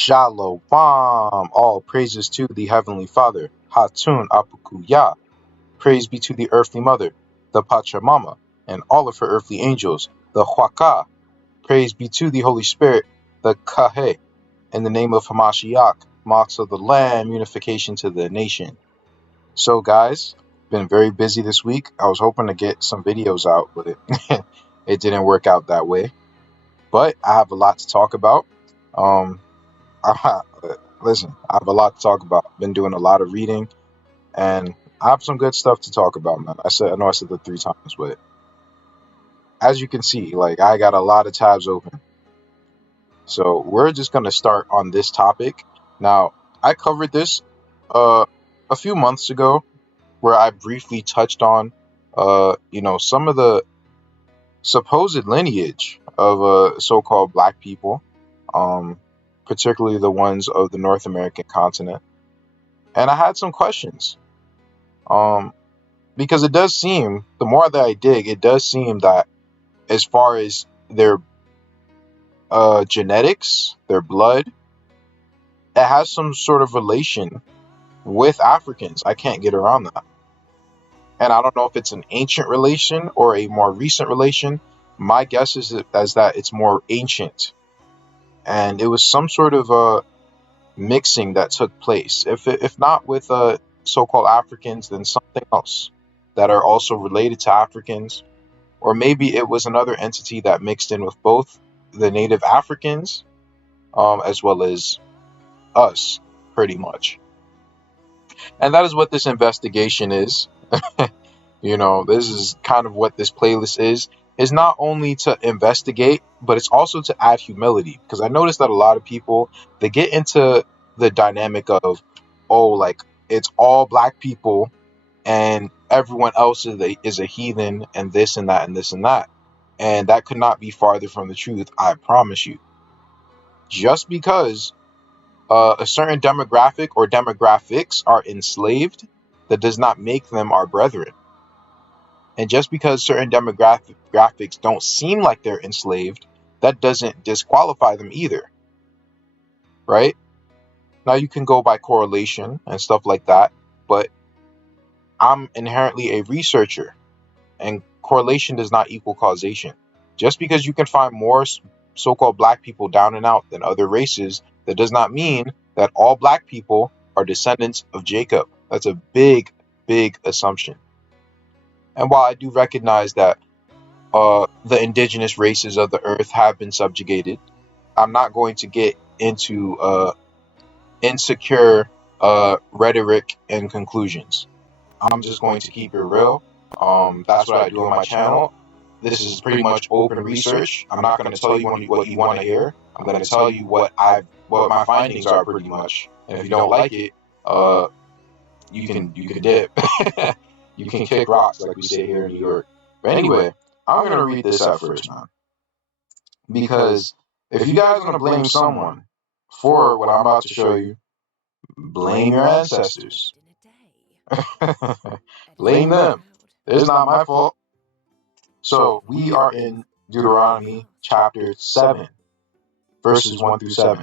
Shalom. All praises to the Heavenly Father. Hatun Apukuya. Praise be to the Earthly Mother, the Pachamama, and all of her earthly angels, the Huaka. Praise be to the Holy Spirit, the Kahe. In the name of Hamashiach, Motsah the Lamb, unification to the nation. So guys, been very busy this week. I was hoping to get some videos out, but it didn't work out that way. But I have a lot to talk about. Listen, I have a lot to talk about. Been doing a lot of reading, and I have some good stuff to talk about, man. I know I said that 3 times, but as you can see, like, I got a lot of tabs open. So we're just gonna start on this topic. Now, I covered this a few months ago, where I briefly touched on some of the supposed lineage of so-called black people, particularly the ones of the North American continent. And I had some questions. Because it does seem, the more that I dig, it does seem that as far as their genetics, their blood, it has some sort of relation with Africans. I can't get around that. And I don't know if it's an ancient relation or a more recent relation. My guess is that it's more ancient. And it was some sort of mixing that took place. If not with so-called Africans, then something else that are also related to Africans. Or maybe it was another entity that mixed in with both the native Africans as well as us, pretty much. And that is what this investigation is. This is kind of what this playlist is not only to investigate, but it's also to add humility. Because I noticed that a lot of people, they get into the dynamic of, like, it's all black people and everyone else is a heathen and this and that and this and that. And that could not be farther from the truth, I promise you. Just because a certain demographic or demographics are enslaved, that does not make them our brethren. And just because certain demographics don't seem like they're enslaved, that doesn't disqualify them either. Right? Now you can go by correlation and stuff like that, but I'm inherently a researcher, and correlation does not equal causation. Just because you can find more so-called black people down and out than other races, that does not mean that all black people are descendants of Jacob. That's a big, big assumption. And while I do recognize that the indigenous races of the earth have been subjugated, I'm not going to get into insecure rhetoric and conclusions. I'm just going to keep it real. That's what I do on my channel. This is pretty much open research. I'm not going to tell you what you want to hear. I'm going to tell you what my findings are, pretty much. And if you don't like it, you can dip. You can kick rocks, like we say here in New York. But anyway, I'm going to read this out first, man. Because if you guys are going to blame someone for what I'm about to show you, blame your ancestors. Blame them. It's not my fault. So we are in Deuteronomy chapter 7, verses 1 through 7.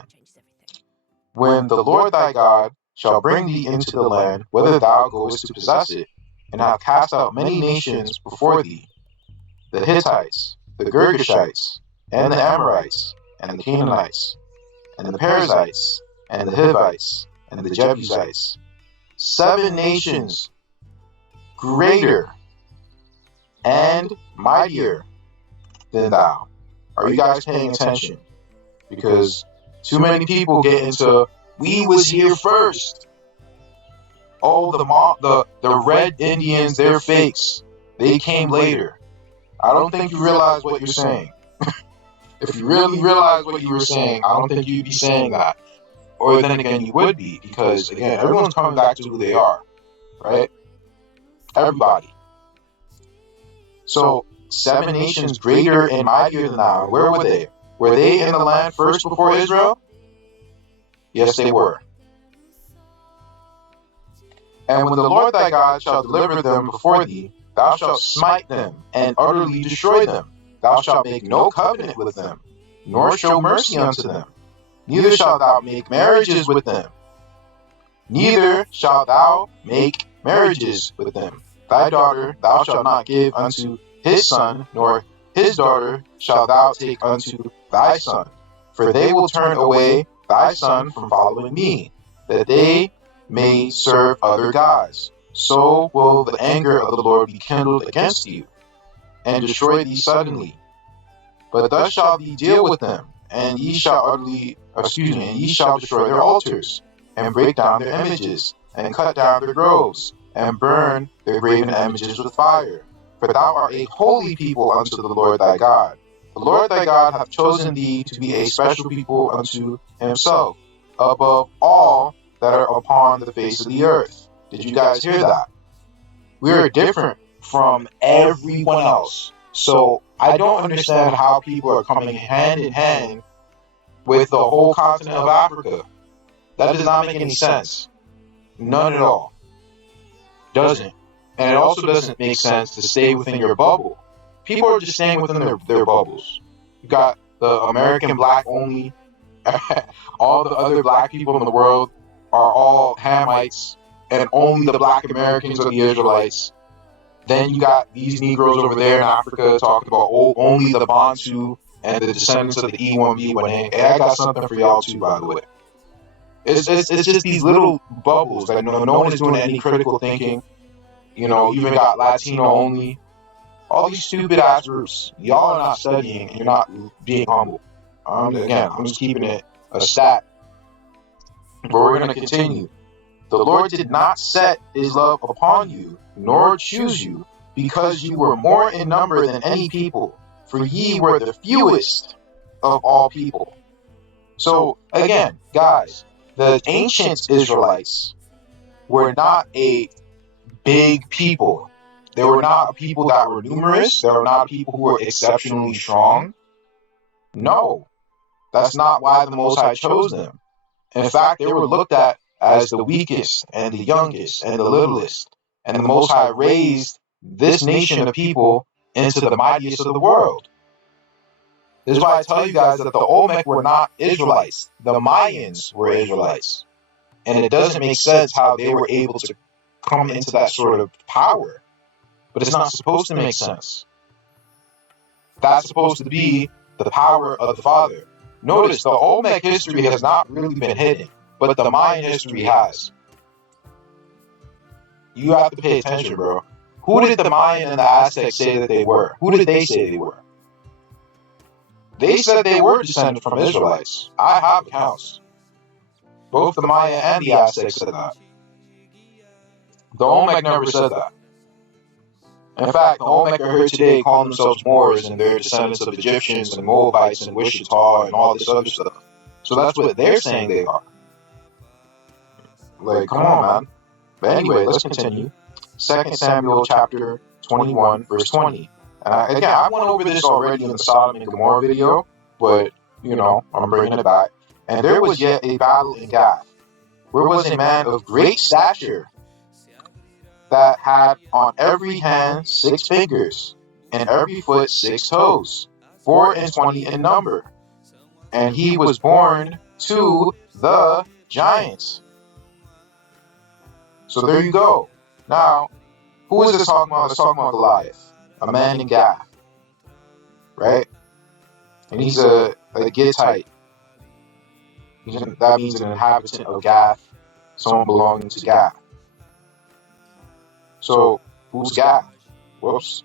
When the Lord thy God shall bring thee into the land, whither thou goest to possess it, and have cast out many nations before thee, the Hittites, the Girgashites, and the Amorites, and the Canaanites, and the Perizzites, and the Hivites, and the Jebusites, 7 nations greater and mightier than thou. Are you guys paying attention? Because too many people get into, we was here first. Oh, the red Indians, they're fakes. They came later. I don't think you realize what you're saying. If you really realize what you were saying, I don't think you'd be saying that. Or then again, you would be, because again, everyone's coming back to who they are, right? Everybody. So 7 nations greater and mightier than thou. Where were they? Were they in the land first before Israel? Yes, they were. And when the Lord thy God shall deliver them before thee, thou shalt smite them and utterly destroy them. Thou shalt make no covenant with them, nor show mercy unto them. neither shalt thou make marriages with them. Neither shalt thou make marriages with them. Thy daughter thou shalt not give unto his son, nor his daughter shalt thou take unto thy son. For they will turn away thy son from following me, that they may serve other gods. So will the anger of the Lord be kindled against you, and destroy thee suddenly. But thus shall thee deal with them, and ye shall destroy their altars, and break down their images, and cut down their groves, and burn their graven images with fire. For thou art a holy people unto the Lord thy God. The Lord thy God hath chosen thee to be a special people unto himself, above all that are upon the face of the earth. Did you guys hear that? We are different from everyone else. So I don't understand how people are coming hand in hand with the whole continent of Africa. That does not make any sense. None at all. Doesn't. And it also doesn't make sense to stay within your bubble. People are just staying within their bubbles. You got the American black only. All the other black people in the world are all Hamites, and only the black Americans are the Israelites. Then you got these Negroes over there in Africa talking about only the Bantu and the descendants of the E1B1A. Hey, I got something for y'all too, by the way. It's just these little bubbles that no one is doing any critical thinking. You know, even got Latino only. All these stupid ass groups. Y'all are not studying and you're not being humble. Again, I'm just keeping it a stat. But we're going to continue. The Lord did not set his love upon you, nor choose you, because you were more in number than any people, for ye were the fewest of all people. So, again, guys, the ancient Israelites were not a big people. They were not a people that were numerous. They were not a people who were exceptionally strong. No, that's not why the Most High chose them. In fact, they were looked at as the weakest and the youngest and the littlest. And the Most High raised this nation of people into the mightiest of the world. This is why I tell you guys that the Olmec were not Israelites. The Mayans were Israelites. And it doesn't make sense how they were able to come into that sort of power. But it's not supposed to make sense. That's supposed to be the power of the Father. Notice the Olmec history has not really been hidden, but the Mayan history has. You have to pay attention, bro. Who did the Mayan and the Aztecs say that they were? Who did they say they were? They said they were descended from Israelites. I have accounts. Both the Maya and the Aztecs said that. The Olmec never said that. In fact, the Olmec are here today calling themselves Moors, and they're descendants of Egyptians and Moabites and Wichita and all this other stuff. So that's what they're saying they are. Like, come on, man. But anyway, let's continue. 2 Samuel chapter 21, verse 20. And I went over this already in the Sodom and Gomorrah video, but, I'm bringing it back. And there was yet a battle in Gath, where was a man of great stature, that had on every hand 6 fingers, and every foot 6 toes, 24 in number. And he was born to the giants. So there you go. Now, who is this talking about? It's talking about Goliath, a man in Gath, right? And he's a Gittite. That means an inhabitant of Gath, someone belonging to Gath. So, who's Gath? Whoops.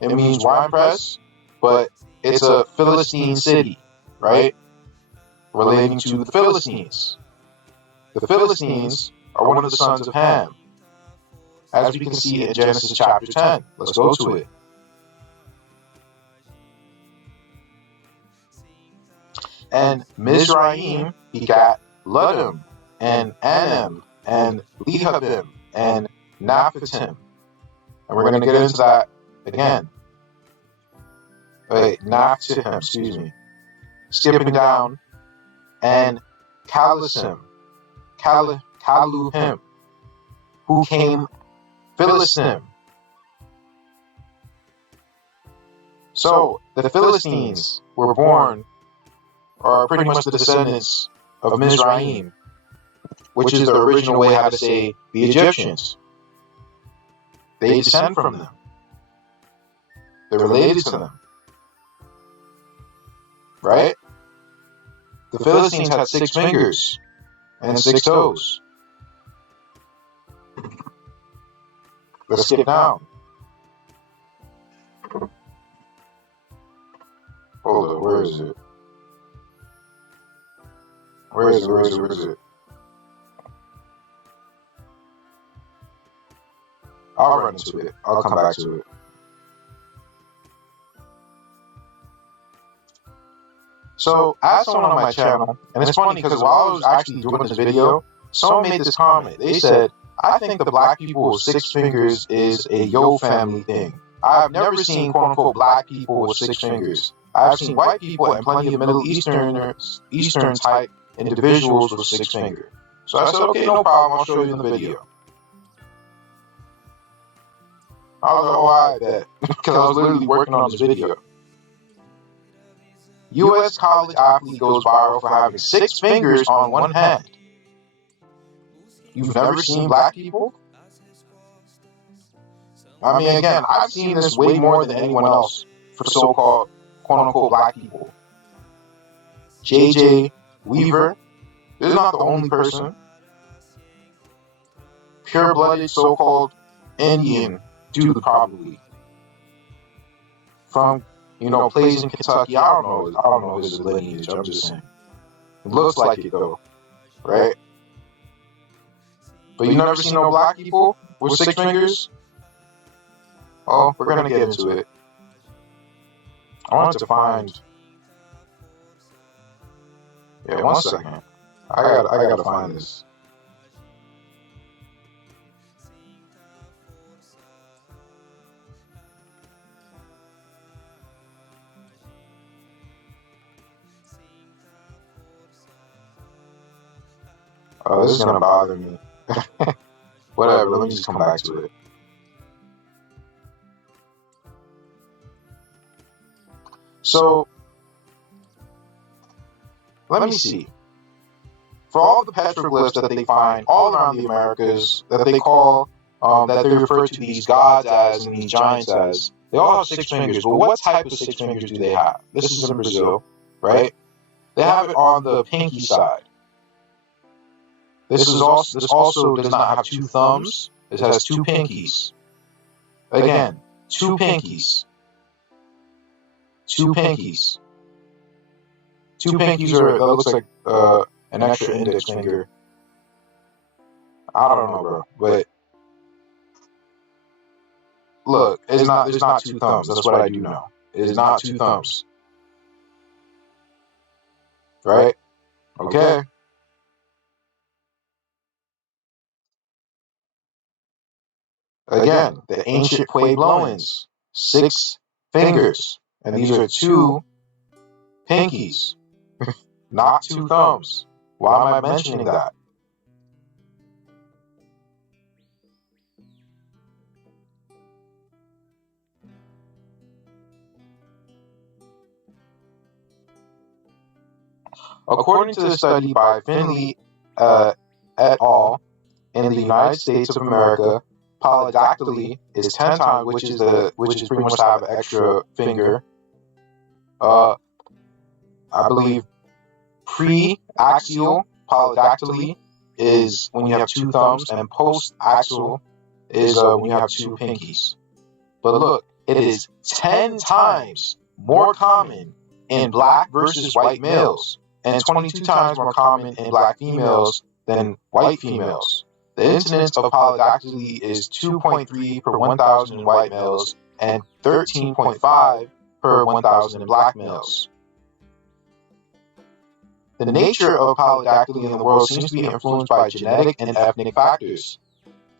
It means wine press, but it's a Philistine city, right? Relating to the Philistines. The Philistines are one of the sons of Ham, as we can see in Genesis chapter 10. Let's go to it. And Mizraim begat Ludum, and Anam, and Lehabim, and Naphatim. And we're going to get into that again. Naphtahim, excuse me. Skipping down. And Caluhim, who came Philistim, So the Philistines were born, or pretty much the descendants of Mizraim, which is the original way how to say the Egyptians. They descend from them. They're related to them. Right? The Philistines had 6 fingers and 6 toes. Let's skip down. Hold up, where is it? Where is it? I'll run into it. I'll come back to it. So, as someone on my channel, and it's funny because while I was actually doing this video, someone made this comment. They said, I think the black people with 6 fingers is a yo family thing. I've never seen quote-unquote black people with 6 fingers. I've seen white people and plenty of Middle Eastern type individuals with 6 fingers. So I said, okay, no problem, I'll show you in the video. I was like, oh, I bet, because I was literally working on this video. U.S. college athlete goes viral for having 6 fingers on one hand. You've never seen black people? I mean, again, I've seen this way more than anyone else for so-called, quote-unquote, black people. J.J. Weaver is not the only person. Pure-blooded so-called Indian dude, probably. From, plays in Kentucky. I don't know his lineage, I'm just saying. It looks like it, though. Right? But you never seen no black people with 6 fingers? Oh, we're gonna get into it. I wanted to find... Yeah, 1 second. I gotta find this. Oh, this is gonna bother me. Whatever, let me just come back to it. So, let me see. For all the petroglyphs that they find all around the Americas, that they call, that they refer to these gods as and these giants as, they all have 6 fingers. But what type of 6 fingers do they have? This is in Brazil, right? They have it on the pinky side. This also does not have 2 thumbs. It has 2 pinkies. Again, 2 pinkies. 2 pinkies. 2 pinkies that looks like an extra index finger. I don't know, bro. But look, it's not 2 thumbs. That's what I do know. It is not 2 thumbs. Right? Okay. Again, the ancient Puebloans, 6 fingers. And these are 2 pinkies, not 2 thumbs. Why am I mentioning that? According to the study by Finley et al. In the United States of America, polydactyly is 10 times, which is pretty much to have an extra finger. I believe pre-axial polydactyly is when you have 2 thumbs, and post-axial is when you have 2 pinkies. But look, it is 10 times more common in black versus white males, and 22 times more common in black females than white females. The incidence of polydactyly is 2.3 per 1,000 in white males and 13.5 per 1,000 in black males. The nature of polydactyly in the world seems to be influenced by genetic and ethnic factors.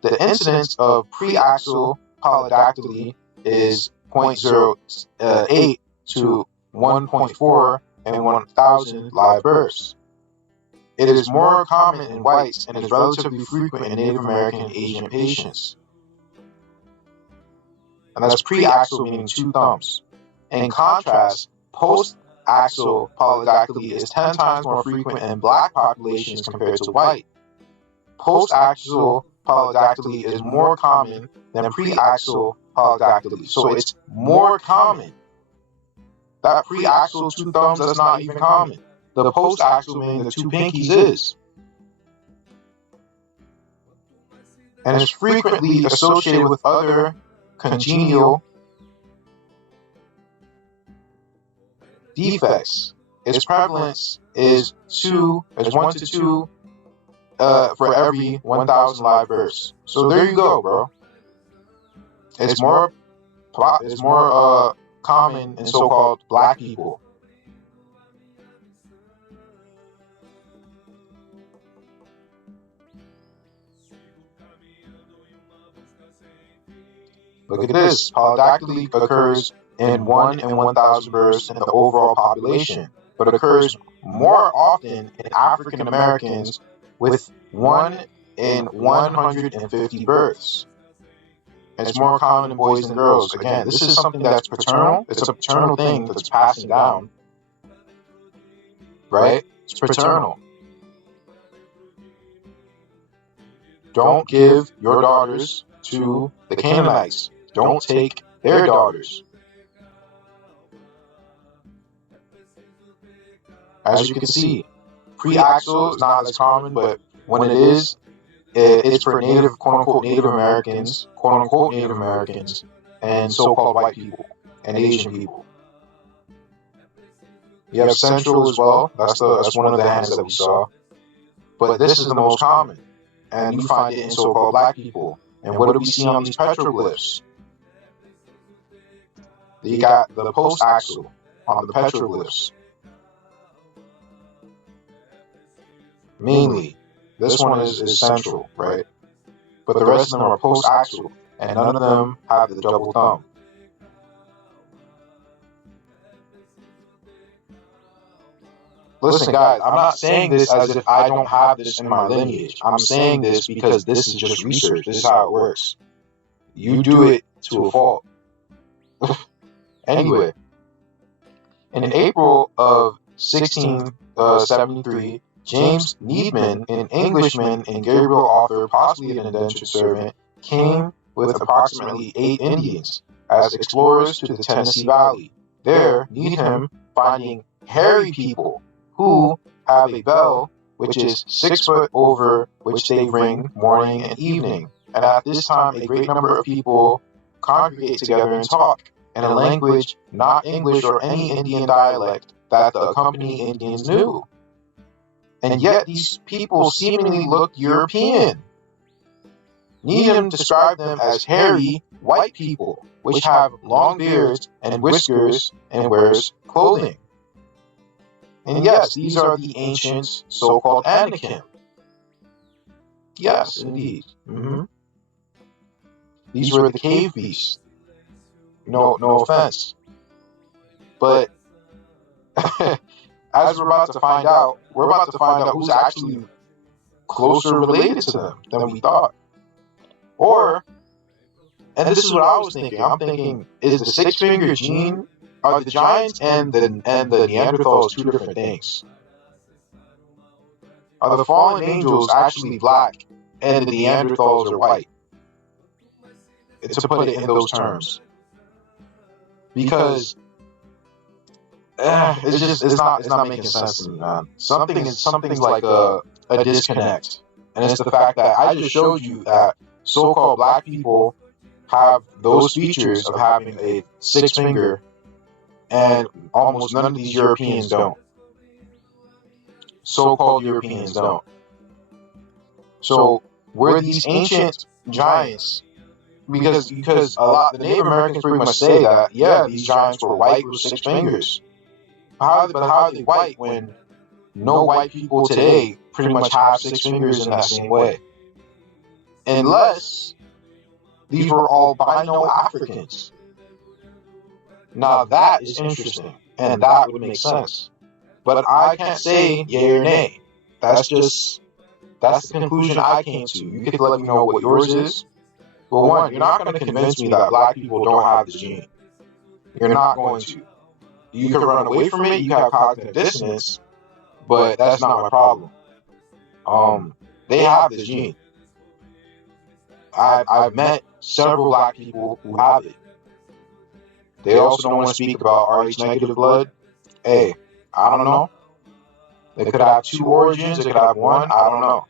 The incidence of preaxial polydactyly is 0.08 to 1.4 in 1,000 live births. It is more common in whites and is relatively frequent in Native American and Asian patients. And that's preaxial, meaning 2 thumbs. In contrast, post-axial polydactyly is 10 times more frequent in black populations compared to white. Post-axial polydactyly is more common than pre-axial polydactyly, so it's more common. That pre-axial 2 thumbs, that's not even common. The post-axial, meaning the 2 pinkies, is. And is frequently associated with other congenial defects. Its prevalence is 1 to 2 for every 1,000 live births. So there you go, bro. It's more common in so-called black people. Look at this. Polydactyly occurs in 1 in 1,000 births in the overall population, but occurs more often in African Americans with 1 in 150 births. It's more common in boys and girls. Again, this is something that's paternal. It's a paternal thing that's passing down. Right? It's paternal. Don't give your daughters to the Canaanites. Don't take their daughters. As you can see, pre-axial is not as common, but when it is, it's for native, quote-unquote, Native Americans, quote-unquote, Native Americans, and so-called white people, and Asian people. You have Central as well. That's one of the hands that we saw. But this is the most common, and you find it in so-called black people. And what do we see on these petroglyphs? You got the post-axial on the petroglyphs. Mainly, this one is central, right? But the rest of them are post-axial, and none of them have the double thumb. Listen, guys, I'm not saying this as if I don't have this in my lineage. I'm saying this because this is just research. This is how it works. You do it to a fault. Anyway, in April of 1673, James Needman, an Englishman and Gabriel author, possibly an indentured servant, came with approximately 8 Indians as explorers to the Tennessee Valley. There, Needham finding hairy people who have a bell which is 6 foot over which they ring morning and evening. And at this time, a great number of people congregate together and talk in a language not English or any Indian dialect that the accompanying Indians knew. And yet these people seemingly looked European. Needham described them as hairy, white people, which have long beards and whiskers and wears clothing. And yes, these are the ancient so-called Anakim. Yes, indeed. These were the cave beasts. No offense. But as we're about to find out who's actually closer related to them than we thought. And this is what I was thinking. I'm thinking, is the 6-finger gene, are the giants and the Neanderthals 2 different things? Are the fallen angels actually black and the Neanderthals are white? To put it in those terms. Because it's not making sense to me, man. Something's like a disconnect. And it's the fact that I just showed you that so-called black people have those features of having a 6-finger, and almost none of these Europeans don't. So-called Europeans don't. So were these ancient giants, because a lot the Native Americans pretty much say that, yeah, these giants were white with 6 fingers. How are they white when no white people today pretty much have 6 fingers in that same way? Unless these were albino Africans. Now that is interesting, and that would make sense. But I can't say yay or nay. That's the conclusion I came to. You could let me know what yours is. Well, one, you're not going to convince me that black people don't have this gene. You're not going to. You can run away from it. You have cognitive dissonance, but that's not my problem. They have this gene. I've met several black people who have it. They also don't want to speak about Rh negative blood. Hey, I don't know. They could have two origins. They could have one. I don't know.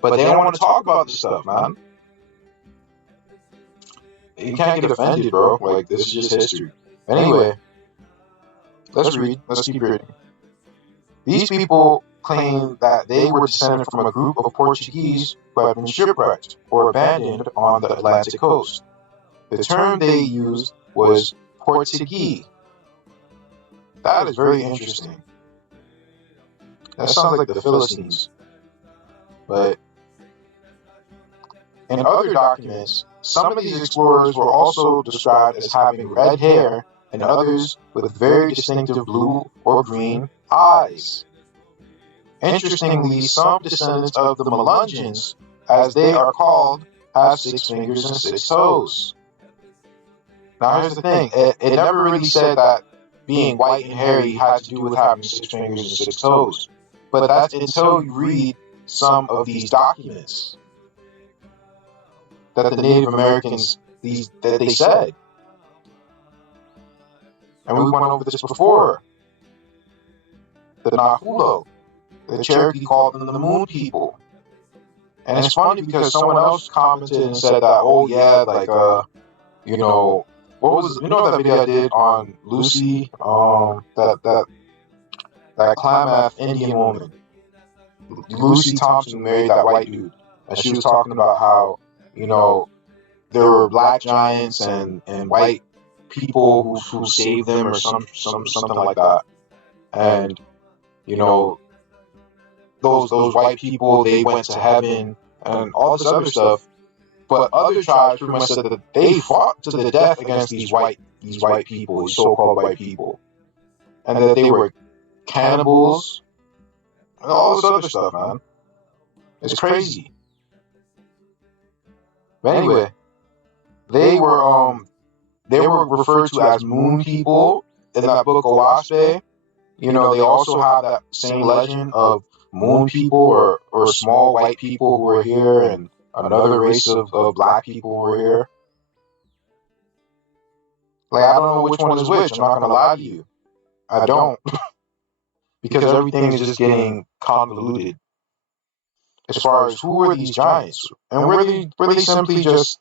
But they don't want to talk about this stuff, man. You can't get offended, bro. Like, this is just history. Anyway, let's read. Let's keep reading. These people claim that they were descended from a group of Portuguese who had been shipwrecked or abandoned on the Atlantic coast. The term they used was Portuguese. That is very interesting. That sounds like the Philistines. But in other documents, some of these explorers were also described as having red hair and others with very distinctive blue or green eyes. Interestingly, some descendants of the Melungeons, as they are called, have 6 fingers and 6 toes. Now here's the thing, it never really said that being white and hairy had to do with having 6 fingers and 6 toes. But that's until you read some of these documents that the Native Americans, that they said. And we went over this before. The Nahulo, the Cherokee called them the Moon People. And it's funny because someone else commented and said that, oh yeah, like, you know, that video I did on Lucy, that Klamath Indian woman, Lucy Thompson, married that white dude, and she was talking about how, you know, there were black giants and white people who saved them or something like that, and you know, those white people, they went to heaven and all this other stuff. But other tribes pretty much said that they fought to the death against these white people, these so-called white people, and that they were cannibals and all this other stuff, man. It's crazy. But anyway, they were referred to as moon people in that book Owaspe. You know, they also have that same legend of moon people or small white people who are here and another race of black people who are here. Like, I don't know which one is which. I'm not going to lie to you. I don't. Because everything is just getting convoluted as far as who were these giants. And were they simply just,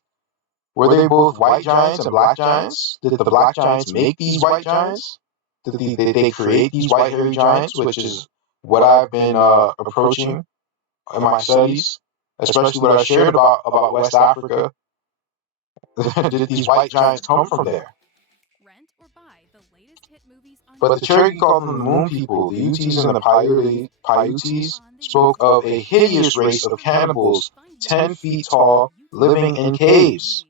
were they both white giants and black giants? Did the black giants make these white giants? Did they create these white hairy giants, which is what I've been approaching in my studies, especially what I shared about West Africa. Did these white giants come from there? But the Cherokee called them the Moon People. The Utes and the Paiutes spoke of a hideous race of cannibals, 10 feet tall, living in caves.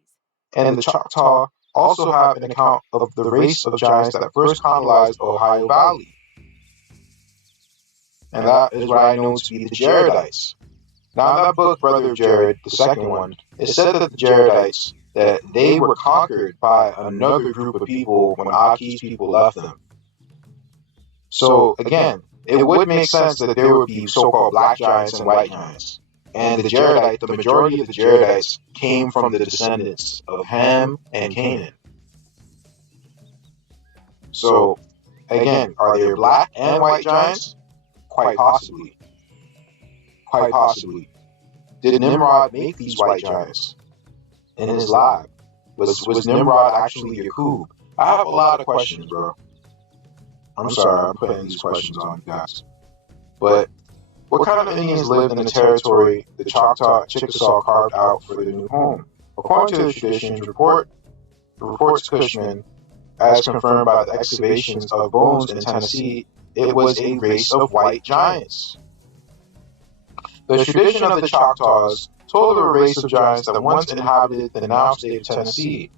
And the Choctaw also have an account of the race of giants that first colonized Ohio Valley. And that is what I know to be the Jaredites. Now, in that book, Brother of Jared, the second one, it said that the Jaredites, that they were conquered by another group of people when Aki's people left them. So, again, it would make sense that there would be so-called black giants and white giants. And the majority of the Jaredites came from the descendants of Ham and Canaan. So, again, are there black and white giants? Quite possibly. Quite possibly. Did Nimrod make these white giants in his lab? Was Nimrod actually Yakub? I have a lot of questions, bro. I'm sorry, I'm putting these questions on you guys. But what kind of Indians lived in the territory the Chickasaw carved out for their new home? According to the traditions, reports Cushman, as confirmed by the excavations of bones in Tennessee, it was a race of white giants. The tradition of the Choctaws told of a race of giants that once inhabited the now state of Tennessee,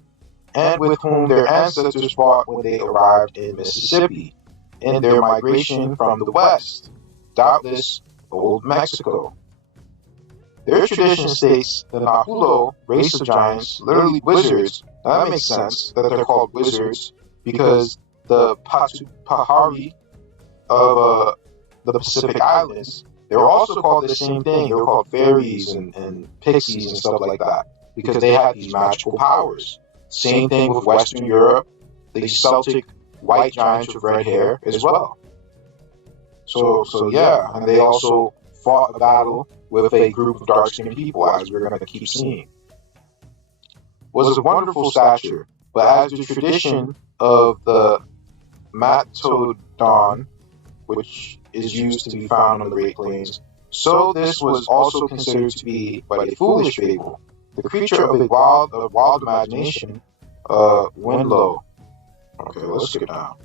and with whom their ancestors fought when they arrived in Mississippi, in their migration from the west, doubtless Old Mexico. Their tradition states the Nahulo race of giants, literally wizards. Now that makes sense that they're called wizards because the Pahari of the Pacific Islands, they were also called the same thing. They were called fairies and pixies and stuff like that because they had these magical powers. Same thing with Western Europe, the Celtic white giants with red hair as well. So yeah, and they also fought a battle with a group of dark-skinned people, as we're going to keep seeing. Was of wonderful stature, but as the tradition of the Matodon, which is used to be found on the Great Plains, so this was also considered to be but a foolish fable, the creature of a wild imagination, Winlow. Okay, let's skip down.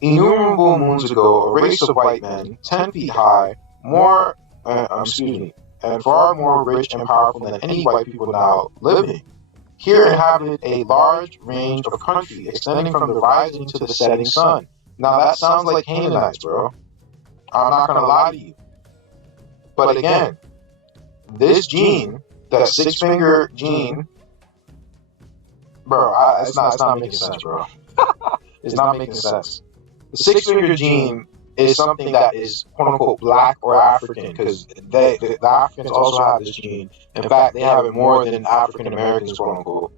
Innumerable moons ago, a race of white men, 10 feet high, and far more rich and powerful than any white people now living, here inhabited a large range of country extending from the rising to the setting sun. Now that sounds like Canaanites, bro. I'm not gonna lie to you. But again, this gene, that six-finger gene, bro, it's not making sense, bro. It's not making sense. The six-finger gene is something that is quote-unquote black or African, because the Africans also have this gene. In fact, they have it more than African Americans, quote-unquote.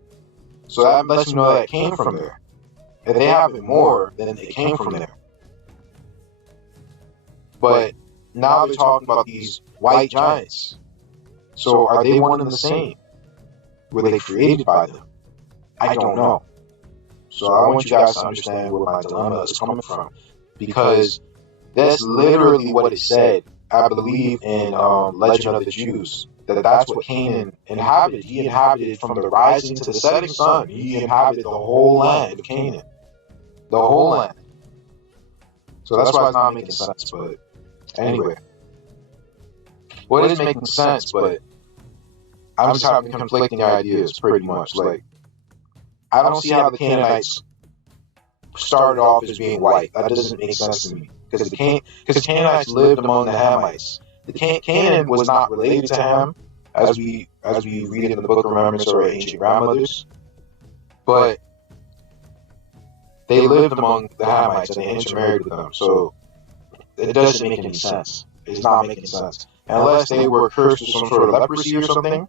So that lets you know that it came from there. If they have it more, then it came from there. But now they're talking about these white giants. So are they one and the same? Were they created by them? I don't know. So I want you guys to understand where my dilemma is coming from, because that's literally what it said, I believe, in Legend of the Jews, that's what Canaan inhabited. He inhabited from the rising to the setting sun. He inhabited the whole land of Canaan. The whole land. So that's why it's not making sense, but anyway. Well, it is making sense, but I'm just having conflicting ideas, pretty much. Like, I don't see how the Canaanites started off as being white. That doesn't make sense to me. Because Canaanites lived among the Hamites. Canaan was not related to Ham, as we read it in the Book of Remembrance or Ancient Grandmothers. But they lived among the Hamites and they intermarried with them. So it doesn't make any sense. It's not making sense. Unless they were cursed with some sort of leprosy or something,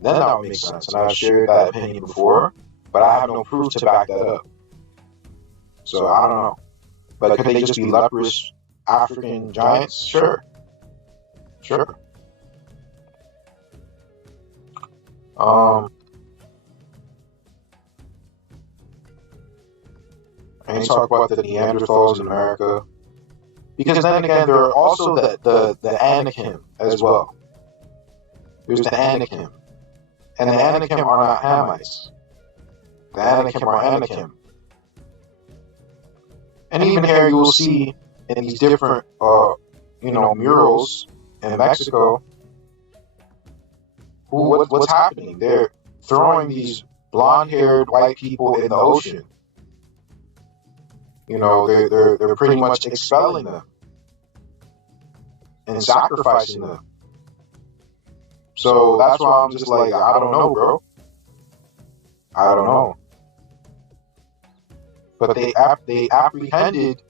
then that would make sense. And I've shared that opinion before, but I have no proof to back that up. So I don't know. But could they just be leprous African giants? Sure. And you talk about the Neanderthals in America, because then again there are also the Anakim as well. There's the Anakim, and the Anakim are not Hamites. The Anakim are Anakim. And even here you will see in these different, murals in Mexico, what's happening? They're throwing these blonde-haired white people in the ocean. You know, they're pretty much expelling them and sacrificing them. So that's why I'm just like, I don't know, bro. I don't know. But they apprehended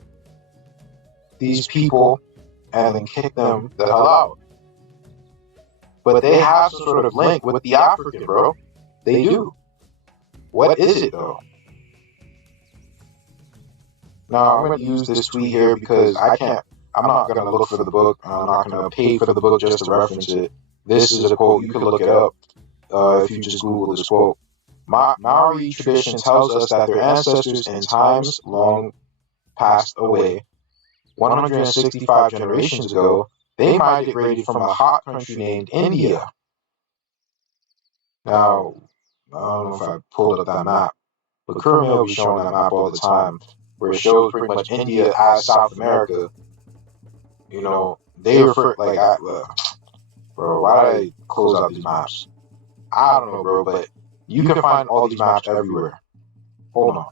these people and then kicked them the hell out. But they have some sort of link with the African, bro. They do. What is it, though? Now, I'm going to use this tweet here because I'm not going to look for the book. I'm not going to pay for the book just to reference it. This is a quote. You can look it up if you just Google this quote. Maori tradition tells us that their ancestors in times long passed away, 165 generations ago, they migrated from a hot country named India. Now, I don't know if I pulled up that map, but Kermit will be showing that map all the time, where it shows pretty much India as South America. You know, they refer, like, bro, why did I close out these maps? I don't know, bro, but you can find all these maps everywhere. Hold on.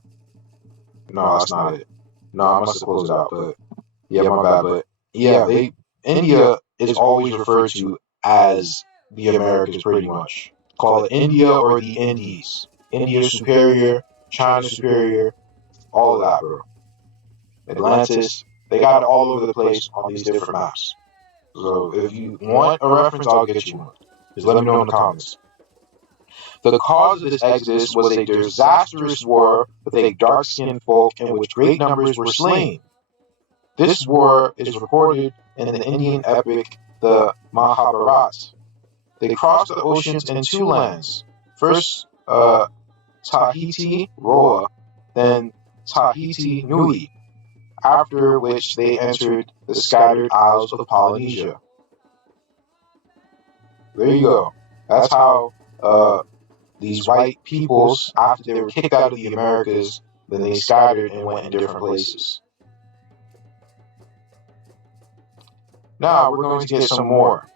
No, that's not it. No, I must have closed it out, but yeah, my bad. But yeah, India is always referred to as the Americas, pretty much. Call it India or the Indies. India superior, China superior, all of that, bro. Atlantis, they got it all over the place on these different maps. So if you want a reference, I'll get you one. Just let me know in the comments. The cause of this exodus was a disastrous war with a dark-skinned folk in which great numbers were slain. This war is recorded in the Indian epic, the Mahabharata. They crossed the oceans in two lands. First, Tahiti Roa, then Tahiti Nui, after which they entered the scattered isles of Polynesia. There you go. That's how these white peoples, after they were kicked out of the Americas, then they scattered and went in different places. Now we're going to get some more.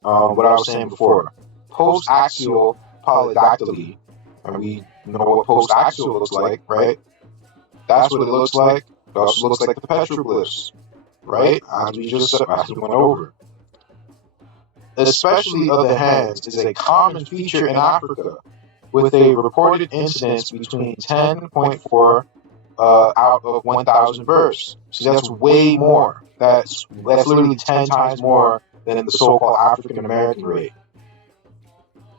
What I was saying before. Postaxial polydactyly, and we know what postaxial looks like, right? That's what it looks like. It also looks like the petroglyphs, right? As we went over. Especially of the hands is a common feature in Africa, with a reported incidence between 10.4 out of 1,000 births. So that's way more. That's literally 10 times more than the so-called African American rate.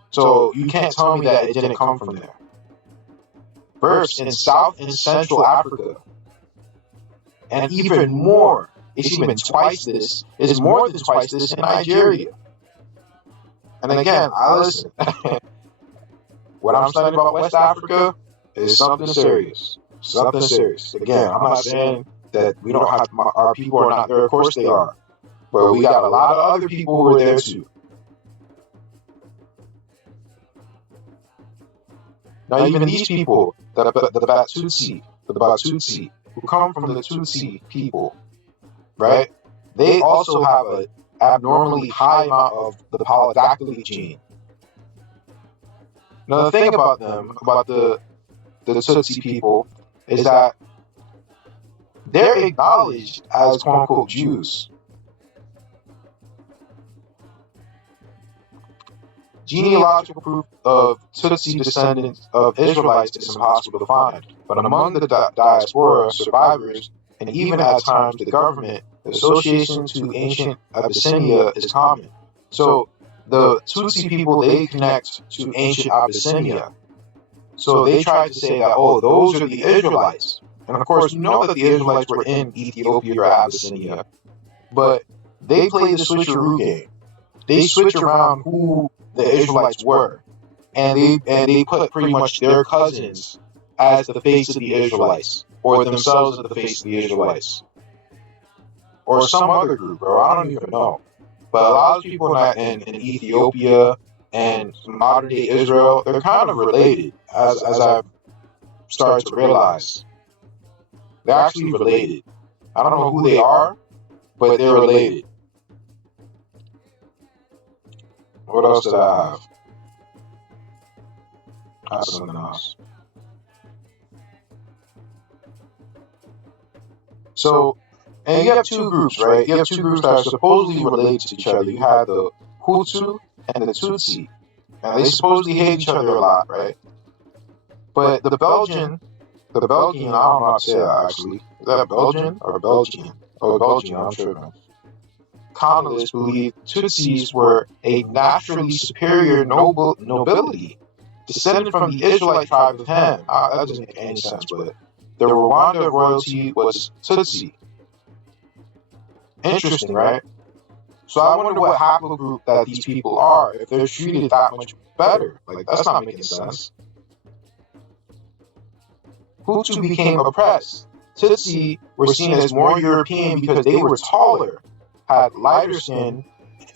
So you can't tell me that it didn't come from there. Births in South and Central Africa, and even more, it's even twice this, is more than twice this in Nigeria. And again, I listen. What I'm studying about West Africa is something serious. Something serious. Again, I'm not saying that we don't have our people are not there. Of course they are, but we got a lot of other people who are there too. Now, even these people, the Batutsi, who come from the Tutsi people, right? They also have an abnormally high amount of the polydactyly gene. Now, the thing about them, about the Tutsi people, is that they're acknowledged as quote-unquote Jews. Genealogical proof of Tutsi descendants of Israelites is impossible to find, but among the diaspora survivors, and even at times the government, the association to ancient Abyssinia is common. So the Tutsi people, they connect to ancient Abyssinia. So they try to say that, oh, those are the Israelites. And of course, you know that the Israelites were in Ethiopia or Abyssinia, but they play the switcheroo game. They switch around who the Israelites were, and they put pretty much their cousins as the face of the Israelites, or themselves as the face of the Israelites, or some other group, bro. I don't even know. But a lot of people in Ethiopia and modern day Israel, they're kind of related, as I've started to realize. They're actually related. I don't know who they are, but they're related. What else did I have? That's something else. So, and you have two groups, right? You have two groups that are supposedly related to each other. You have the Hutu and the Tutsi. And they supposedly hate each other a lot, right? But the Belgian, I don't know how to say that actually. Is that Belgian or Belgian? Oh, Belgian, I'm sure. Communists believe Tutsis were a naturally superior nobility, descended from the Israelite tribe of Ham. That doesn't make any sense, but the Rwanda royalty was Tutsi. Interesting, right? So I wonder what haplogroup that these people are, if they're treated that much better. Like, that's not making sense. Hutu became oppressed. Tutsi were seen as more European because they were taller, had lighter skin,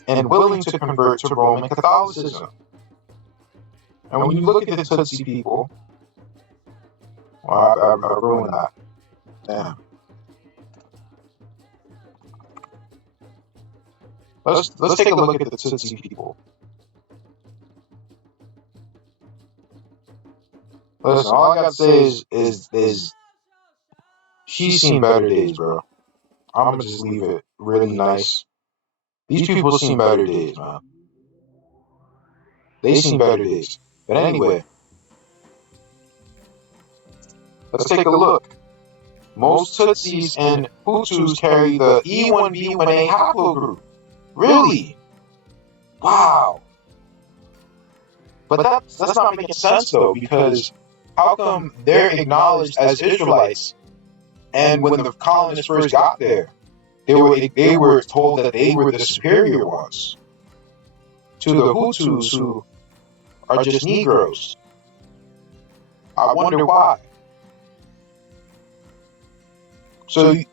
and willing to convert to Roman Catholicism. And when you look at the Tutsi people, well, I ruined that. Damn. Let's take a look at the Tutsi people. Listen, all I gotta say is she's seen better days, bro. I'm gonna just leave it really nice. These people seen better days, man. They seen better days. But anyway, let's take a look. Most Tutsis and Hutus carry the E1B1A haplogroup. Really? Wow. But that's not making sense though, because how come they're acknowledged as Israelites, and when the colonists first got there, they were told that they were the superior ones to the Hutus, who are just Negroes? I wonder why. So the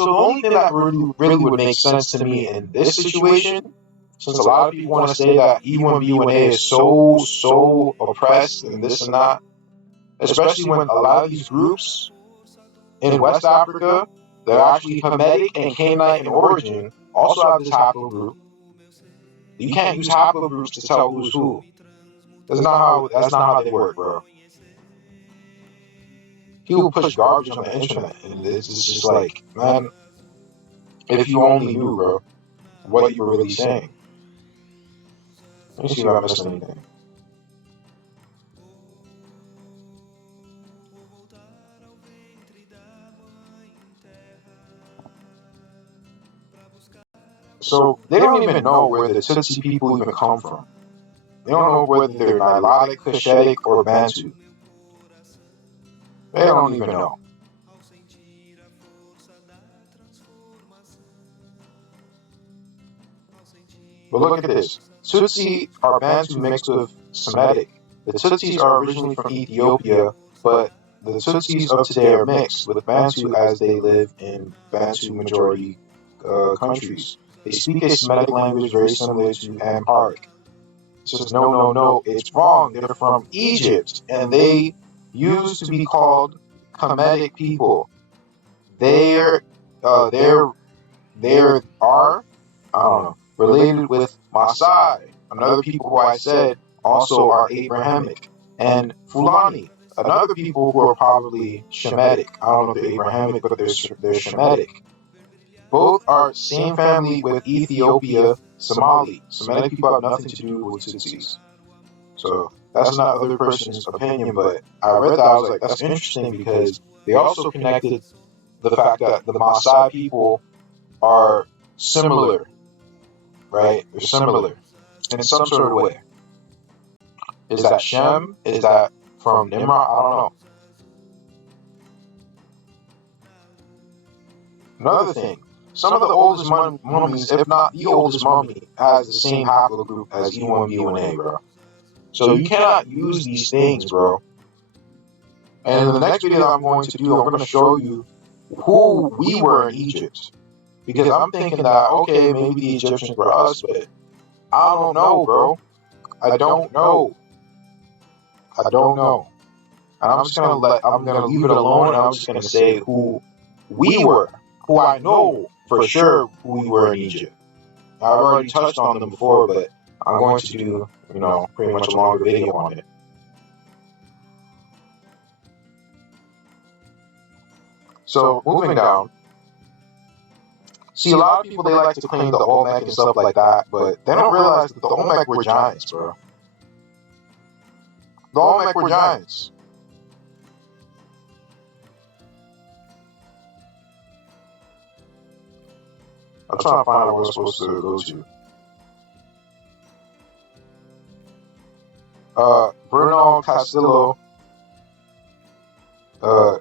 only thing that really would make sense to me in this situation, since a lot of people want to say that E1B1A is so oppressed and this and that, especially when a lot of these groups in West Africa, they're actually Hamitic and Canaanite in origin, also have this haplogroup. You can't use haplogroups to tell who's who. That's not how they work, bro. People push garbage on the internet, and it's just like, man, if you only knew, bro, what you were really saying. Let me see if I missed anything. So they don't even know where the Tutsi people even come from. They don't know whether they're Nilotic, Cushitic, or Bantu. They don't even know. But look at this. Tutsi are Bantu mixed with Semitic. The Tutsis are originally from Ethiopia, but the Tutsis of today are mixed with Bantu as they live in Bantu majority countries. They speak a Semitic language very similar to Amharic. It's just no, it's wrong. They're from Egypt, and they used to be called Kemetic people. They're are, I don't know, related with Motsah, another people who I said also are Abrahamic, and Fulani, another people who are probably Shemitic. I don't know if they're Abrahamic, but they're Shemitic. Both are same family with Ethiopia, Somali. Semitic people have nothing to do with Tutsis. So that's not other person's opinion, but I read that, I was like, that's interesting, because they also connected the fact that the Maasai people are similar, right? They're similar in some sort of way. Is that Shem? Is that from Nimrod? I don't know. Another thing, some of the oldest mummies, if not the oldest mummy, has the same haplogroup as E1B1A, bro. So you cannot use these things, bro. And in the next video that I'm going to do, I'm going to show you who we were in Egypt. Because I'm thinking that, okay, maybe the Egyptians were us, but I don't know, bro. I don't know. And I'm just I'm gonna leave it alone, and I'm just gonna say who we were, who I know for sure who we were in Egypt. I've already touched on them before, but I'm going to do, pretty much a longer video on it. So, moving down. See, a lot of people, they like to claim the Olmec and stuff like that, but they don't realize that the Olmec were giants, bro. The Olmec were giants. I'm trying to find out where we're supposed to go to. Bruno Castillo, I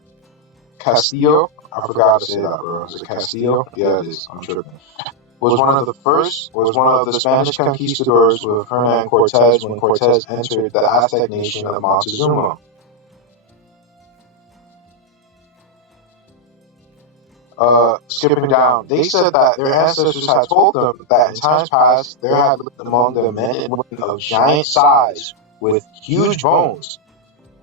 forgot how to say that, bro. Is it Castillo? Yeah, it is. I'm tripping. Was one of the Spanish conquistadors with Hernan Cortez when Cortez entered the Aztec nation of Montezuma. Skipping down, they said that their ancestors had told them that in times past there had lived among them men and women of giant size with huge bones,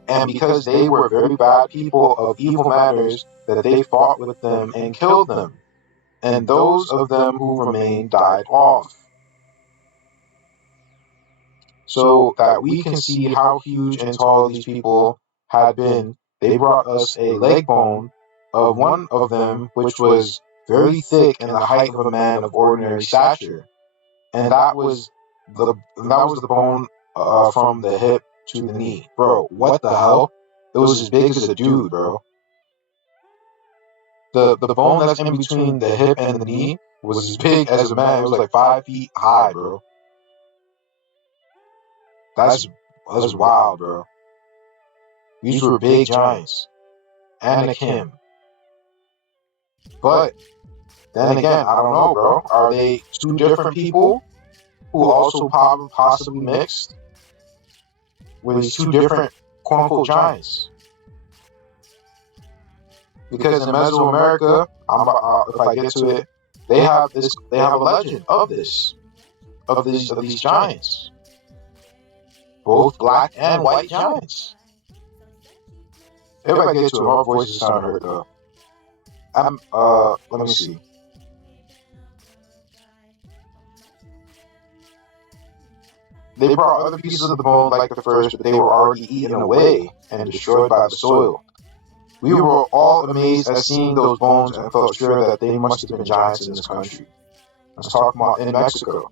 and because they were very bad people of evil manners, that they fought with them and killed them, and those of them who remained died off. So that we can see how huge and tall these people had been, they brought us a leg bone of one of them, which was very thick and the height of a man of ordinary stature, and that was the bone from the hip to the knee. Bro, what the hell? It was as big as a dude, bro. The bone that's in between the hip and the knee was as big as a man. It was like 5 feet high, bro. That's wild, bro. These were big giants. Anakim. But then again, I don't know, bro. Are they two different people who also possibly mixed with these two different quote-unquote giants? Because in Mesoamerica, if I get to it, they have a legend of these giants, both black and white giants. If I get to it, my voice is kind of hurt though. Let me see. They brought other pieces of the bone like the first, but they were already eaten away and destroyed by the soil. We were all amazed at seeing those bones and felt sure that they must have been giants in this country. Let's talk about in Mexico.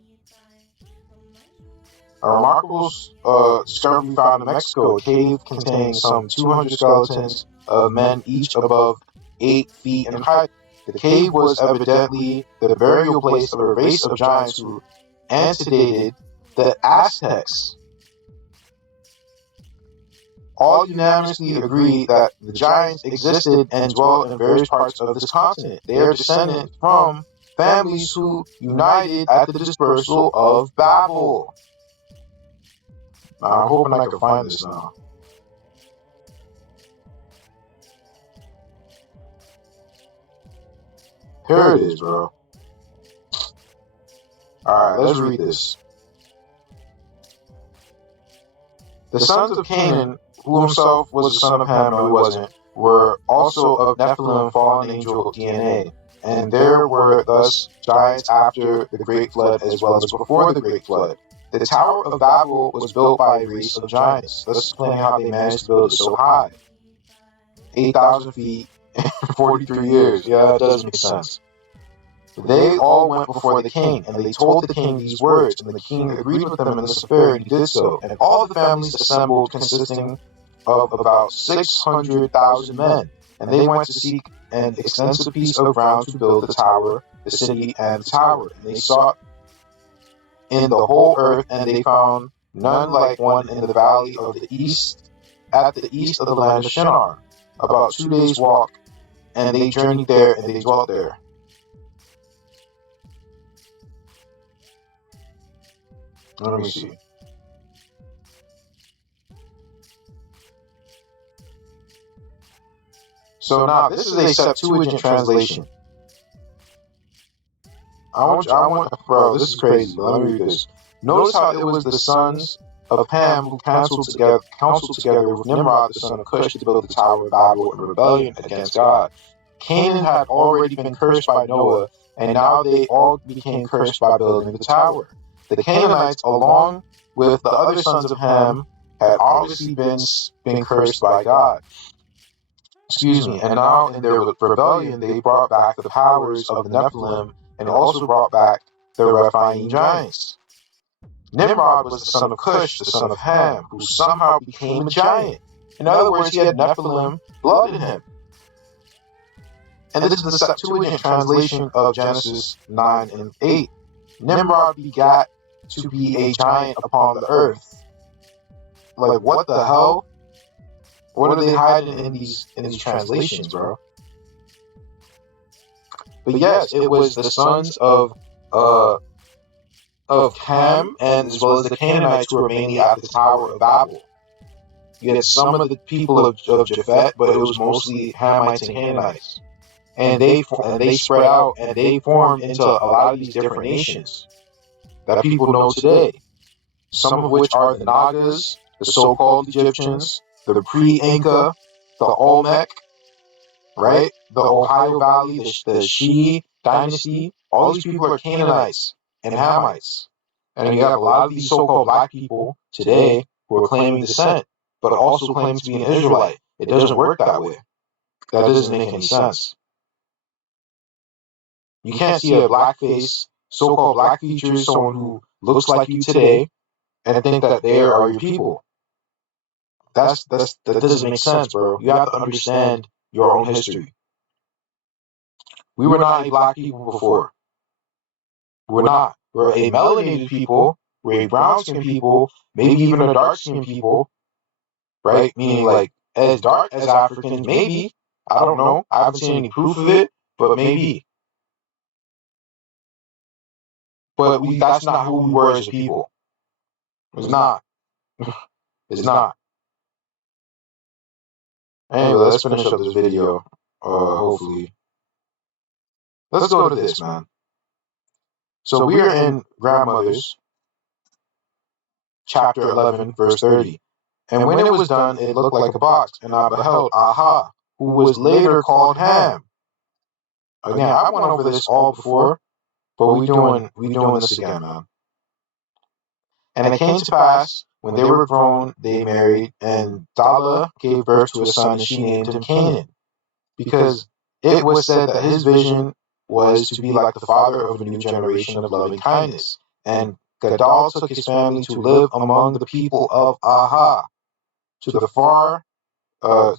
A remarkable discovery found in Mexico, a cave containing some 200 skeletons of men, each above 8 feet in height. The cave was evidently the burial place of a race of giants who antedated the Aztecs. All unanimously agree that the giants existed and dwelt in various parts of this continent. They are descended from families who united at the dispersal of Babel. Now, I'm hoping I can find this now. Here it is, bro. Alright, let's read this. The sons of Canaan, who himself was the son of Ham, no he wasn't, were also of Nephilim, fallen angel DNA. And there were thus giants after the great flood as well as before the great flood. The Tower of Babel was built by a race of giants, thus explaining how they managed to build it so high. 8,000 feet in 43 years. Yeah, that does make sense. They all went before the king, and they told the king these words, and the king agreed with them in this affair, and he did so. And all the families assembled, consisting of about 600,000 men, and they went to seek an extensive piece of ground to build the tower, the city, and the tower. And they sought in the whole earth, and they found none like one in the valley of the east, at the east of the land of Shinar, about 2 days' walk, and they journeyed there, and they dwelt there. Let me see. So now this is a Septuagint translation. Bro, this is crazy. Let me read this. Notice how it was the sons of Ham who counseled together with Nimrod, the son of Cush, to build the Tower of Babel in rebellion against God. Canaan had already been cursed by Noah, and now they all became cursed by building the tower. The Canaanites, along with the other sons of Ham, had obviously been cursed by God. And now in their rebellion, they brought back the powers of the Nephilim and also brought back the Rephaim giants. Nimrod was the son of Cush, the son of Ham, who somehow became a giant. In other words, he had Nephilim blood in him. And this is the Septuagint translation of Genesis 9 and 8. Nimrod begat to be a giant upon the earth. Like, what the hell? What are they hiding in these translations, bro? But yes, it was the sons of Ham and as well as the Canaanites who were mainly at the Tower of Babel. You had some of the people of Japhet, but it was mostly Hamites and Canaanites. And they spread out and they formed into a lot of these different nations that people know today. Some of which are the Nagas, the so-called Egyptians, the pre-Inca, the Olmec, right? The Ohio Valley, the Shi dynasty. All these people are Canaanites and Hamites. And you have a lot of these so-called black people today who are claiming descent, but also claim to be an Israelite. It doesn't work that way. That doesn't make any sense. You can't see a black face, so-called black features, someone who looks like you today, and think that they are your people. That doesn't make sense, bro. You have to understand your own history. We were not a black people before. We're not. We're a melanated people. We're a brown-skinned people. Maybe even a dark-skinned people, right? Meaning like as dark as Africans, maybe. I don't know. I haven't seen any proof of it, but maybe. But that's not who we were as a people. It's not. It's not. Anyway, let's finish up this video. Hopefully. Let's go to this, man. So we are in Grandmothers, chapter 11, verse 30. And when it was done, it looked like a box, and I beheld Aha, who was later called Ham. Again, I went over this all before, but we doing this again, man. And it came to pass, when they were grown, they married, and Dala gave birth to a son, and she named him Canaan, because it was said that his vision was to be like the father of a new generation of loving kindness. And Gadal took his family to live among the people of Aha, to the far to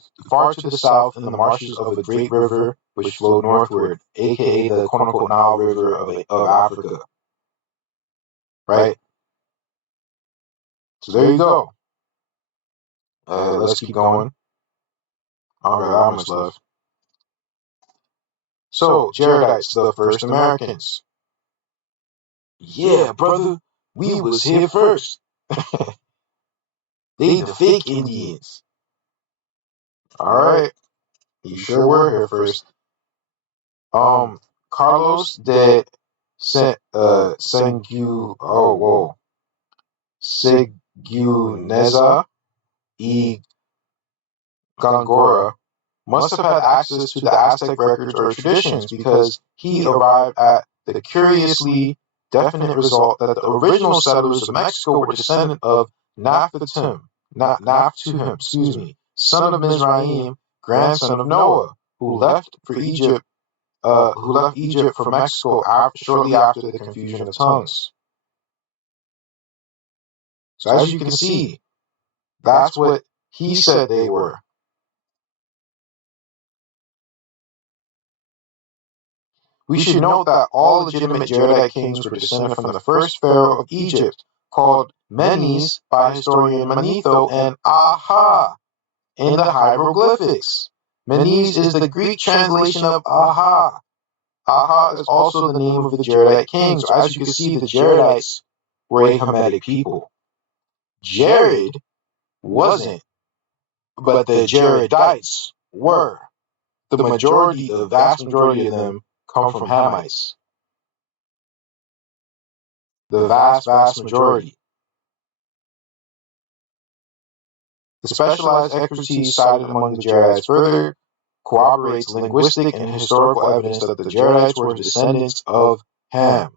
the south in the marshes of the great river which flowed northward, aka the quote-unquote Nile River of Africa. Right? So there you go. Let's keep going. I don't got that much left. So, Jaredites, the first Americans. Yeah, brother, we was here first. They the fake Indians. Alright, you sure were here first. Carlos de Seguineza y Gongora must have had access to the Aztec records or traditions, because he arrived at the curiously definite result that the original settlers of Mexico were descendant of Naphtahim, son of Mizraim, grandson of Noah, who left Egypt for Mexico shortly after the confusion of tongues. So as you can see, that's what he said they were. We should note that all legitimate Jaredite kings were descended from the first pharaoh of Egypt, called Menes by historian Manetho and Aha in the hieroglyphics. Menes is the Greek translation of Aha. Aha is also the name of the Jaredite kings. So as you can see, the Jaredites were a Hamitic people. Jared wasn't, but the Jaredites were. The vast majority of them come from Hamites. The vast majority. The specialized expertise cited among the Jaredites further corroborates linguistic and historical evidence that the Jaredites were descendants of Ham.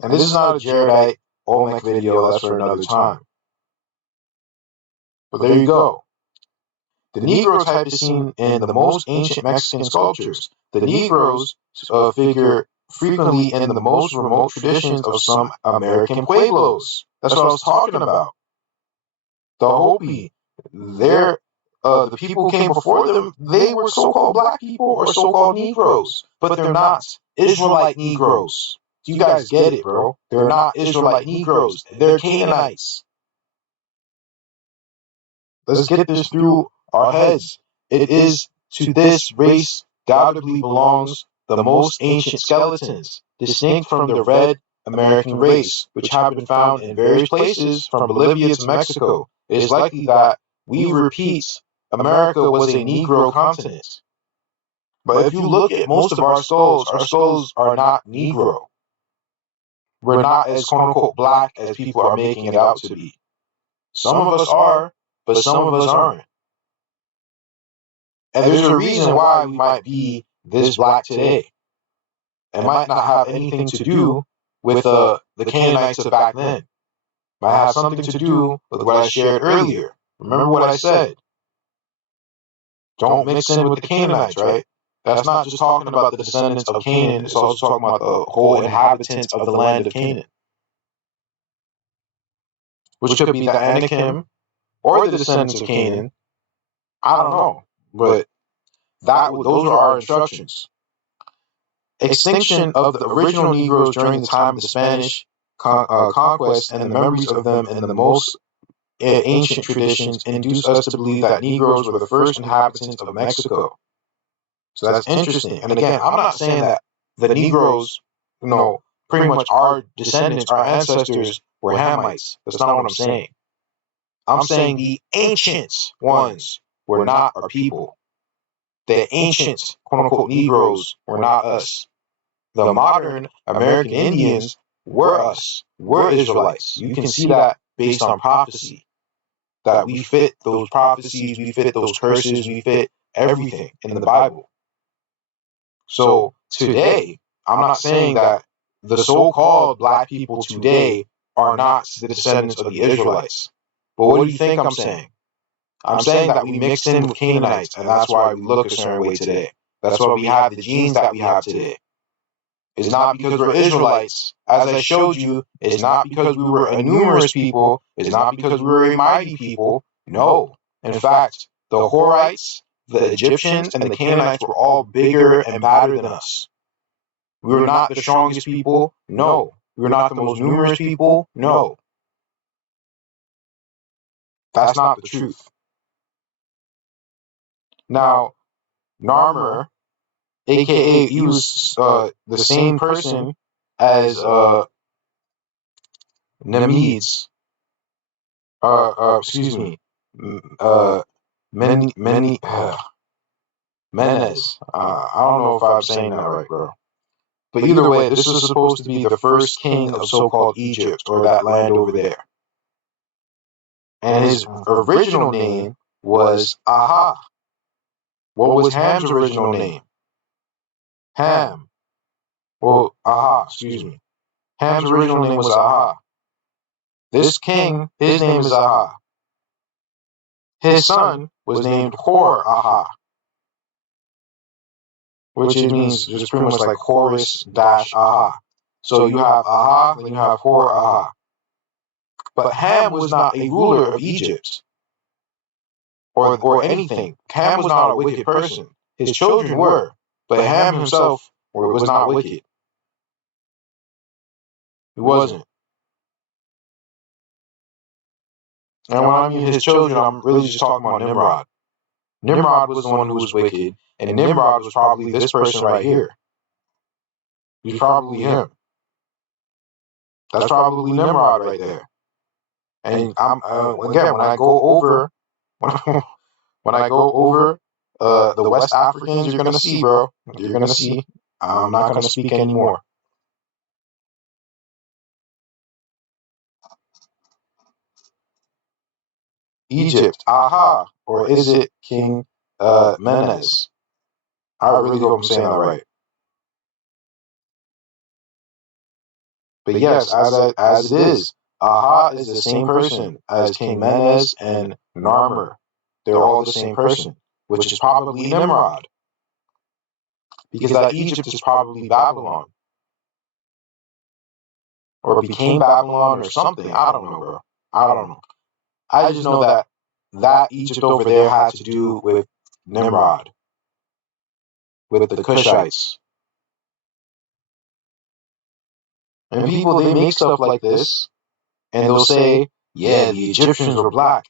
And this is not a Jaredite Olmec video, that's for another time. But there you go. The Negro type is seen in the most ancient Mexican sculptures. The Negroes figure frequently in the most remote traditions of some American pueblos. That's what I was talking about. The Hopi, the people who came before them, they were so-called black people or so-called Negroes, but they're not Israelite Negroes. You guys get it, bro. They're not Israelite Negroes. They're Canaanites. Let's get this through our heads. It is to this race doubtably belongs the most ancient skeletons, distinct from the red American race, which have been found in various places from Bolivia to Mexico. It is likely that we repeat America was a Negro continent. But if you look at most of our skulls are not Negro. We're not as quote-unquote black as people are making it out to be. Some of us are, but some of us aren't. And there's a reason why we might be this black today. It might not have anything to do with the Canaanites of back then. It might have something to do with what I shared earlier. Remember what I said. Don't mix in with the Canaanites, right? That's not just talking about the descendants of Canaan. It's also talking about the whole inhabitants of the land of Canaan. which could be the Anakim or the descendants of Canaan. I don't know, but those are our instructions. Extinction of the original Negroes during the time of the Spanish conquest and the memories of them in the most ancient traditions induce us to believe that Negroes were the first inhabitants of Mexico. So that's interesting. And again, I'm not saying that the Negroes, pretty much our descendants, our ancestors were Hamites. That's not what I'm saying. I'm saying the ancient ones were not our people. The ancient, quote unquote, Negroes were not us. The modern American Indians were us. We're Israelites. You can see that based on prophecy. That we fit those prophecies, we fit those curses, we fit everything in the Bible. So today, I'm not saying that the so-called black people today are not the descendants of the Israelites. But what do you think I'm saying? I'm saying that we mixed in with Canaanites, and that's why we look a certain way today. That's why we have the genes that we have today. It's not because we're Israelites. As I showed you, it's not because we were a numerous people. It's not because we were a mighty people. No. In fact, the Horites, the Egyptians, and the Canaanites were all bigger and badder than us. We were not the strongest people. No. We were not the most numerous people. No. That's not the truth. Now, Narmer, aka he was the same person as Nemedes, excuse me, Menendez. I don't know if I'm saying that right, bro. But either way, this was supposed to be the first king of so-called Egypt, or that land over there. And his original name was Aha. What was Ham's original name? Ham. Well, Aha, excuse me. Ham's original name was Aha. This king, his name is Aha. His son was named Hor Aha, which it means just pretty much like Horus dash Aha. So you have Aha, then you have Hor Aha. But Ham was not a ruler of Egypt or anything. Ham was not a wicked person. His children were, but Ham himself was not wicked. He wasn't. And when I mean his children, I'm really just talking about Nimrod. Nimrod was the one who was wicked, and Nimrod was probably this person right here. He's probably him. That's probably Nimrod right there. And I'm again, when I go over when I go over the West Africans, you're gonna see, bro. You're gonna see. I'm not gonna speak anymore. Egypt, Aha, or is it King Menes? I really hope I'm saying that right. But yes, as it is, Aha is the same person as King Menes and Narmer. They're all the same person, which is probably Nimrod. Because that Egypt is probably Babylon. Or became Babylon or something. I don't know, bro. I don't know. I just know that Egypt over there had to do with Nimrod, with the Cushites. And people, they make stuff like this, and they'll say, yeah, the Egyptians were black.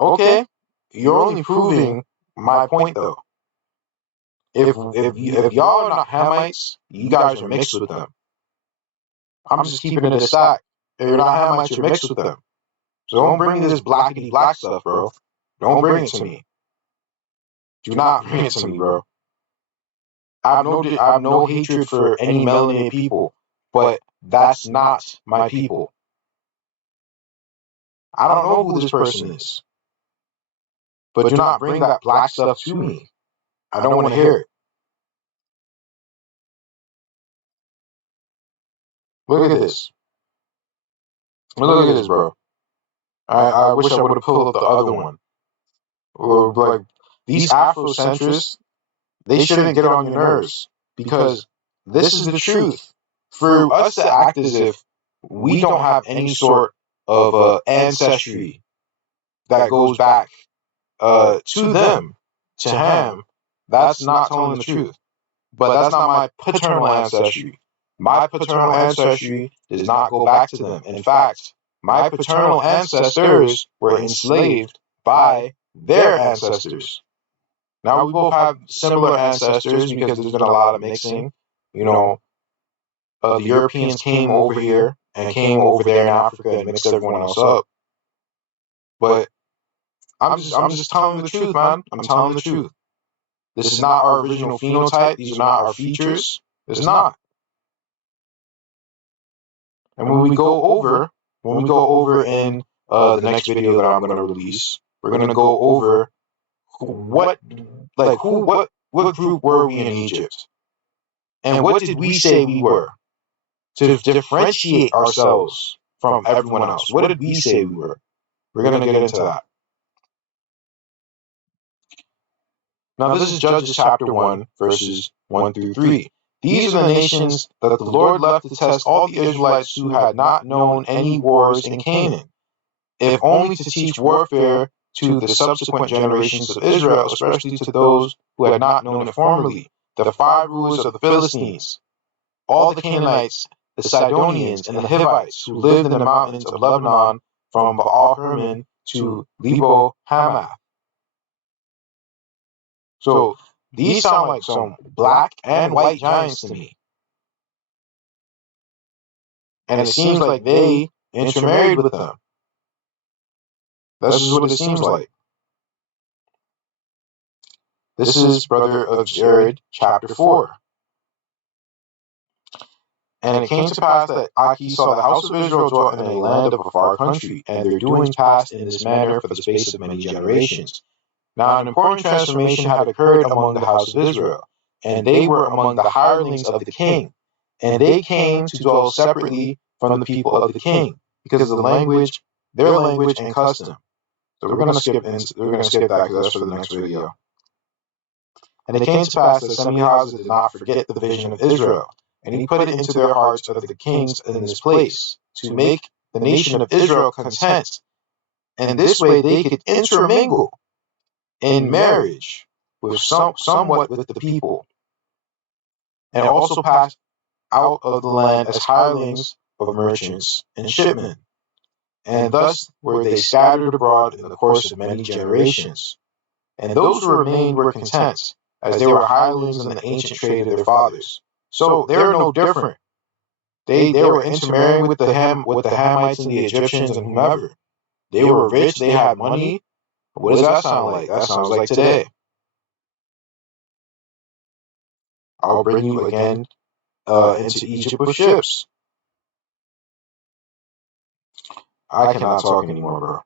Okay, you're only proving my point, though. If y'all are not Hamites, you guys are mixed with them. I'm just keeping it a stack. If you're not Hamites, you're mixed with them. So don't bring me this blackity black stuff, bro. Don't bring it to me. Do not bring it to me, bro. I have no hatred for any melanated people, but that's not my people. I don't know who this person is, but do not bring that black stuff to me. I don't want to hear it. Look at this. Look at this, bro. I wish I would have pulled up the other one. Or like these Afrocentrists, they shouldn't get on your nerves because this is the truth. For us to act as if we don't have any sort of ancestry that goes back to them, to Ham, that's not telling the truth. But that's not my paternal ancestry. My paternal ancestry does not go back to them. In fact, my paternal ancestors were enslaved by their ancestors. Now, we both have similar ancestors because there's been a lot of mixing. You know, the Europeans came over here and came over there in Africa and mixed everyone else up. But I'm just telling the truth, man. I'm telling the truth. This is not our original phenotype. These are not our features. It's not. And when we go over in the next video that I'm going to release, we're going to go over what group were we in Egypt, and what did we say we were to differentiate ourselves from everyone else. What did we say we were? We're going to get into that. Now, this is Judges chapter 1, verses 1 through 3. These are the nations that the Lord left to test all the Israelites who had not known any wars in Canaan, if only to teach warfare to the subsequent generations of Israel, especially to those who had not known it formerly, the 5 rulers of the Philistines, all the Canaanites, the Sidonians, and the Hivites, who lived in the mountains of Lebanon from Baal Hermon to Lebo Hamath. So these sound like some black and white giants to me. And it seems like they intermarried with them. This is what it seems like. This is Brother of Jared, chapter 4. And it came to pass that Aki saw the house of Israel dwelt in a land of a far country, and their doings passed in this manner for the space of many generations. Now an important transformation had occurred among the house of Israel, and they were among the hirelings of the king, and they came to dwell separately from the people of the king, because of their language and custom. So we're gonna skip that because that's for the next video. And it came to pass that Semihaz did not forget the vision of Israel, and he put it into their hearts of the kings in this place, to make the nation of Israel content, and this way they could intermingle in marriage with somewhat with the people, and also pass out of the land as hirelings of merchants and shipmen. And thus were they scattered abroad in the course of many generations. And those who remained were content, as they were hirelings in the ancient trade of their fathers. So they are no different. They were intermarrying with the Hamites and the Egyptians and whomever. They were rich, they had money. What does that sound like? That sounds like today. I'll bring you again into Egypt with ships. I cannot talk anymore, bro.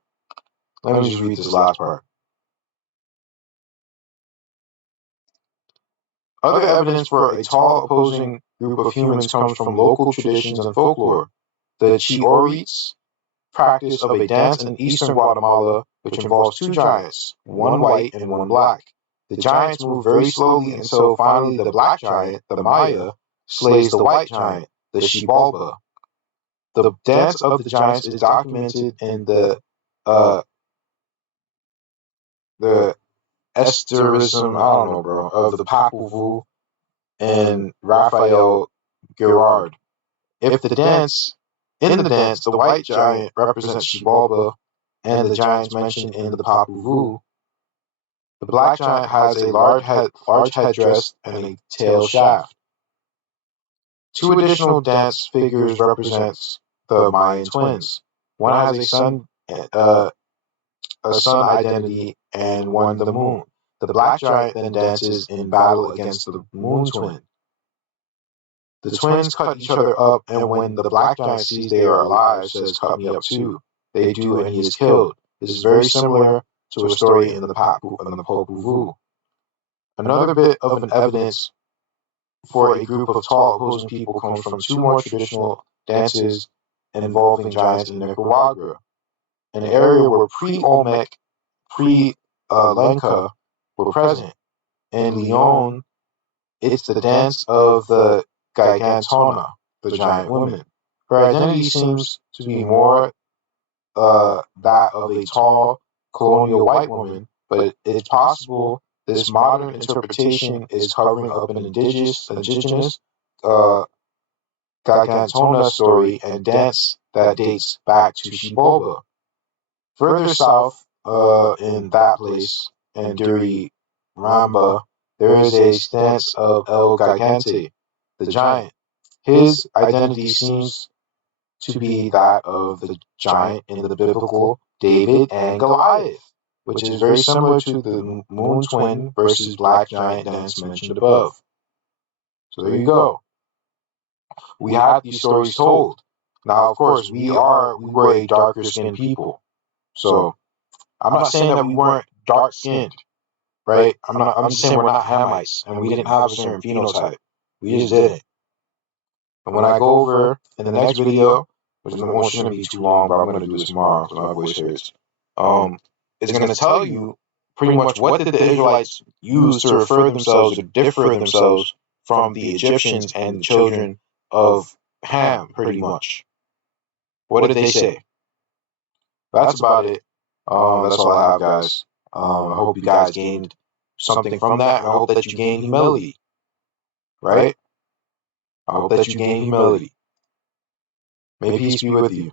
Let me just read this last part. Other evidence for a tall opposing group of humans comes from local traditions and folklore. The Chiorites practice of a dance in eastern Guatemala which involves 2 giants, one white and one black. The giants move very slowly until finally the black giant, the Maya, slays the white giant, the Xibalba. The dance of the giants is documented in the Esterism, I don't know, bro, of the Popol Vuh and Raphael Girard. In the dance, the white giant represents Xibalba and the giants mentioned in the Popol Vuh. The black giant has a large headdress and a tail shaft. 2 additional dance figures represents the Mayan twins. One has a sun identity, and one the moon. The black giant then dances in battle against the moon twin. The twins cut each other up, and when the black giant sees they are alive, says, "Cut me up too." They do, and he is killed. This is very similar to a story in the Popol Vuh. Another bit of an evidence for a group of tall opposing people comes from 2 more traditional dances involving giants in Nicaragua, an area where pre-Olmec, pre-Lenca were present. In Leon, it's the dance of the Gigantona, the giant woman. Her identity seems to be more that of a tall colonial white woman, but it's possible this modern interpretation is covering up an indigenous uh, Gagantona story and dance that dates back to Shiboba. Further south, in that place, and Duri Ramba, there is a stance of El Gigante, the giant. His identity seems to be that of the giant in the biblical David and Goliath, which is very similar to the moon twin versus black giant dance mentioned above. So there you go. We had these stories told. Now, of course, we were a darker skinned people. So I'm not saying that we weren't dark skinned, right? I'm just saying we're not Hamites and we didn't have a certain phenotype. We just didn't. And when I go over in the next video, which shouldn't be too long, but I'm gonna do this tomorrow because my voice hurts. It's gonna tell you pretty much what did the Israelites use to refer themselves or differ themselves from the Egyptians and the children of Ham, pretty much. What did they say? That's about it. That's all I have, guys. I hope you guys gained something from that. I hope that you gained humility, right? I hope that you gained humility. May peace be with you.